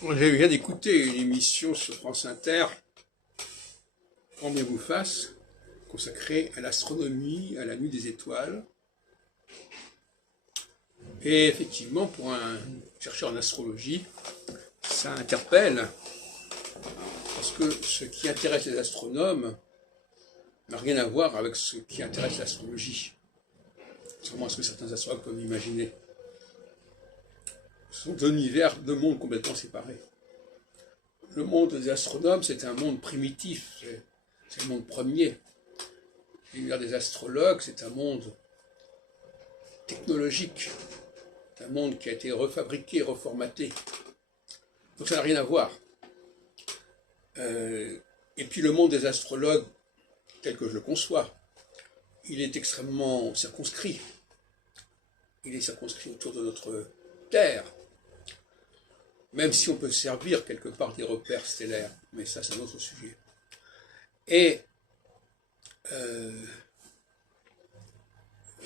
Je viens d'écouter une émission sur France Inter, Grand bien vous fasse, consacrée à l'astronomie, à la nuit des étoiles. Et effectivement, pour un chercheur en astrologie, ça interpelle, parce que ce qui intéresse les astronomes n'a rien à voir avec ce qui intéresse l'astrologie, contrairement à ce que certains astrologues peuvent imaginer. Ce sont deux univers, deux mondes complètement séparés. Le monde des astronomes, c'est un monde primitif, c'est le monde premier. L'univers des astrologues, c'est un monde technologique, c'est un monde qui a été refabriqué, reformaté. Donc ça n'a rien à voir. Et puis le monde des astrologues, tel que je le conçois, il est extrêmement circonscrit. Il est circonscrit autour de notre Terre, même si on peut servir quelque part des repères stellaires, mais ça c'est un autre sujet. Et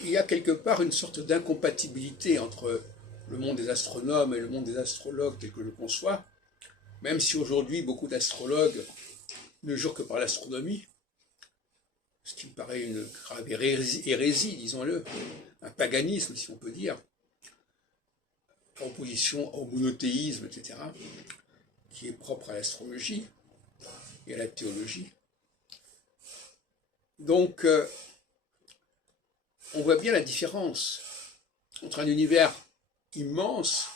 il y a quelque part une sorte d'incompatibilité entre le monde des astronomes et le monde des astrologues tel que je le conçois, même si aujourd'hui beaucoup d'astrologues ne jurent que par l'astronomie, ce qui me paraît une grave hérésie, disons-le, un paganisme si on peut dire, en opposition au monothéisme, etc., qui est propre à l'astrologie et à la théologie. Donc, on voit bien la différence entre un univers immense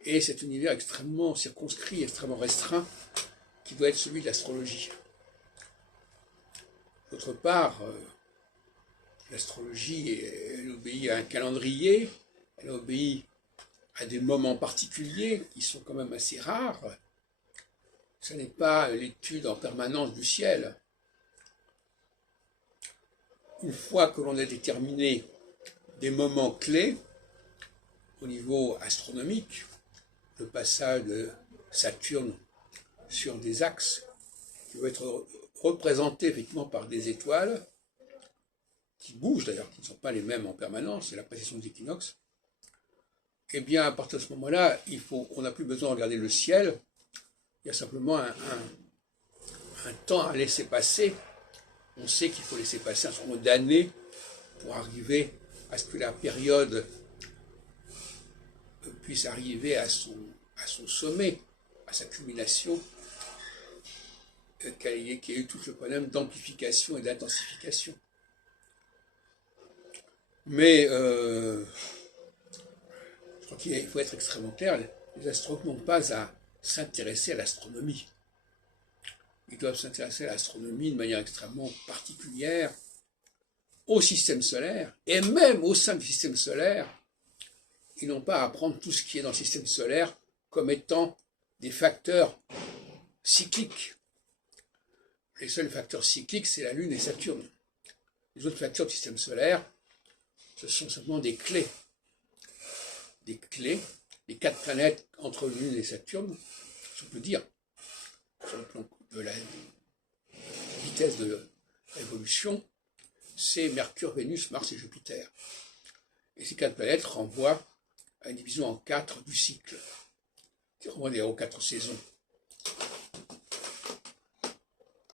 et cet univers extrêmement circonscrit, extrêmement restreint, qui doit être celui de l'astrologie. D'autre part, l'astrologie, elle obéit à un calendrier, elle obéit à des moments particuliers qui sont quand même assez rares. Ce n'est pas l'étude en permanence du ciel. Une fois que l'on a déterminé des moments clés au niveau astronomique, le passage de Saturne sur des axes qui vont être représentés effectivement par des étoiles qui bougent d'ailleurs, qui ne sont pas les mêmes en permanence, c'est la précession des équinoxes, eh bien à partir de ce moment-là, on n'a plus besoin de regarder le ciel, il y a simplement un temps à laisser passer. On sait qu'il faut laisser passer un certain nombre d'années pour arriver à ce que la période puisse arriver à son sommet, à sa culmination, qu'il y ait eu tout le problème d'amplification et d'intensification. Mais je crois qu'il faut être extrêmement clair, les astronomes n'ont pas à s'intéresser à l'astronomie. Ils doivent s'intéresser à l'astronomie de manière extrêmement particulière, au système solaire, et même au sein du système solaire, ils n'ont pas à prendre tout ce qui est dans le système solaire comme étant des facteurs cycliques. Les seuls facteurs cycliques, c'est la Lune et Saturne. Les autres facteurs du système solaire, ce sont simplement des clés. Des clés, les 4 planètes entre Lune et Saturne, si on peut dire, sur le plan de la vitesse de révolution, c'est Mercure, Vénus, Mars et Jupiter. Et ces 4 planètes renvoient à une division en 4 du cycle, qui renvoie aux 4 saisons.